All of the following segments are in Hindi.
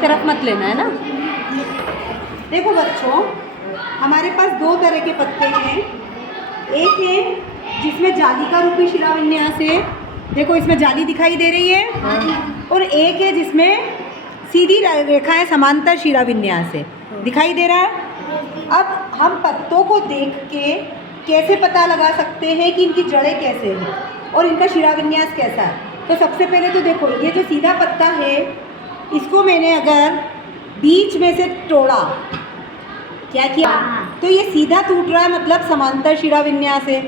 तरफ मत लेना है ना। देखो बच्चों, हमारे पास दो तरह के पत्ते हैं। एक है जिसमें जालिका रूपी शिराविन्यास है, देखो इसमें जाली दिखाई दे रही है। और एक है जिसमें सीधी रेखा है, समांतर शिराविन्यास है, दिखाई दे रहा है। अब हम पत्तों को देख के कैसे पता लगा सकते हैं कि इनकी जड़ें कैसे हैं और इनका शिराविन्यास कैसा है। तो सबसे पहले तो देखो, ये जो सीधा पत्ता है इसको मैंने अगर बीच में से तोड़ा, क्या किया, तो ये सीधा टूट रहा है, मतलब समांतर शिराविन्यास है।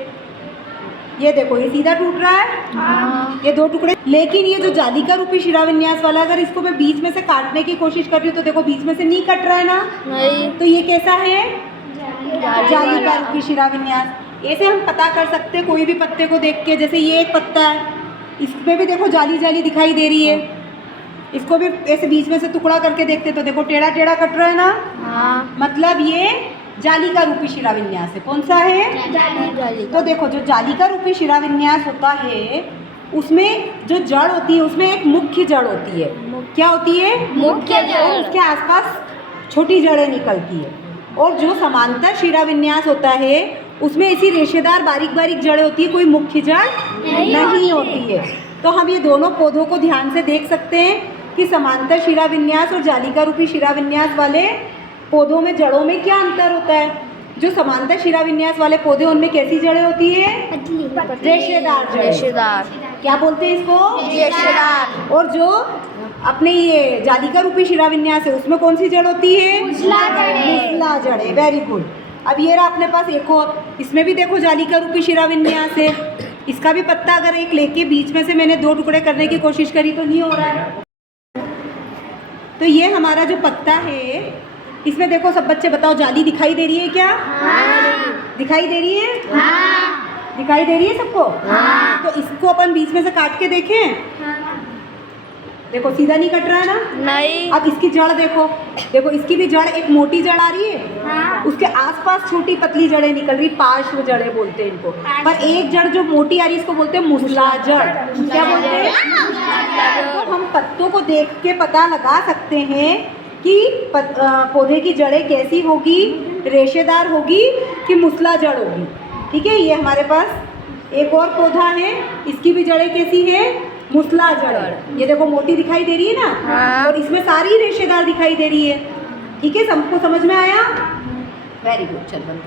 ये देखो ये सीधा टूट रहा है, ये दो टुकड़े। लेकिन ये जो जालिका रूपी शिराविन्यास वाला, अगर इसको मैं बीच में से काटने की कोशिश कर रही हूँ तो देखो बीच में से नहीं कट रहा है ना, नहीं। तो ये कैसा है, जालिका रूपी शिराविन्यास। ऐसे हम पता कर सकते हैं कोई भी पत्ते को देख के। जैसे ये एक पत्ता है, इसमें भी देखो जाली जाली दिखाई दे रही है, इसको भी ऐसे बीच में से टुकड़ा करके देखते तो देखो टेढ़ा टेढ़ा कट रहा है ना, मतलब ये जालिका रूपी शिराविन्यास है। कौन सा है, जाली। तो देखो जो जालिका रूपी शिराविन्यास होता है उसमें जो जड़ होती है उसमें एक मुख्य जड़ होती है। क्या होती है, मुख्य जड़। उसके आसपास छोटी जड़ें निकलती है। और जो समांतर शिराविन्यास होता है उसमें ऐसी रेशेदार बारीक बारीक जड़ें होती है, कोई मुख्य जड़ नहीं होती है। तो हम ये दोनों पौधों को ध्यान से देख सकते हैं कि समांतर शिराविन्यास और जालिका रूपी शिराविन्यास वाले पौधों में जड़ों में क्या अंतर होता है। जो समांतर शिराविन्यास वाले पौधे उनमें कैसी जड़ें होती है, रेशेदार जड़ें। रेशेदार क्या बोलते हैं इसको, रेशेदार। और जो अपने ये जालिका रूपी शिराविन्यास है उसमें कौन सी जड़ होती है, मूसला जड़ें। Very good. अब ये रहा अपने पास एक और, इसमें भी देखो जालिका रूपी शिराविन्यास है। इसका भी पत्ता अगर एक लेके बीच में से मैंने दो टुकड़े करने की कोशिश करी तो नहीं हो रहा है। तो ये हमारा जो पत्ता है इसमें देखो, सब बच्चे बताओ, जाली दिखाई दे रही है क्या? हाँ। दिखाई दे रही है? हाँ। दिखाई दे रही है सबको? हाँ। तो इसको अपन बीच में से काट के देखें। हाँ। देखो सीधा नहीं कट रहा है ना, नहीं। अब इसकी जड़ देखो, देखो इसकी भी जड़ एक मोटी जड़ आ रही है। हाँ। उसके आसपास छोटी पतली जड़ें निकल रही, पार्श्व जड़ें बोलते हैं इनको। पर एक जड़ जो मोटी आ रही है इसको बोलते हैं मूसला जड़। क्या बोलते हैं? तो हम पत्तों को देख के पता लगा सकते हैं कि पौधे की जड़ें कैसी होगी, रेशेदार होगी कि मूसला जड़ होगी। ठीक है। ये हमारे पास एक और पौधा है, इसकी भी जड़ें कैसी है, मूसला जड़। ये देखो मोटी दिखाई दे रही है ना। हाँ। और इसमें सारी रेशेदार दिखाई दे रही है। ठीक है, सबको समझ में आया? Very good. चल बंद।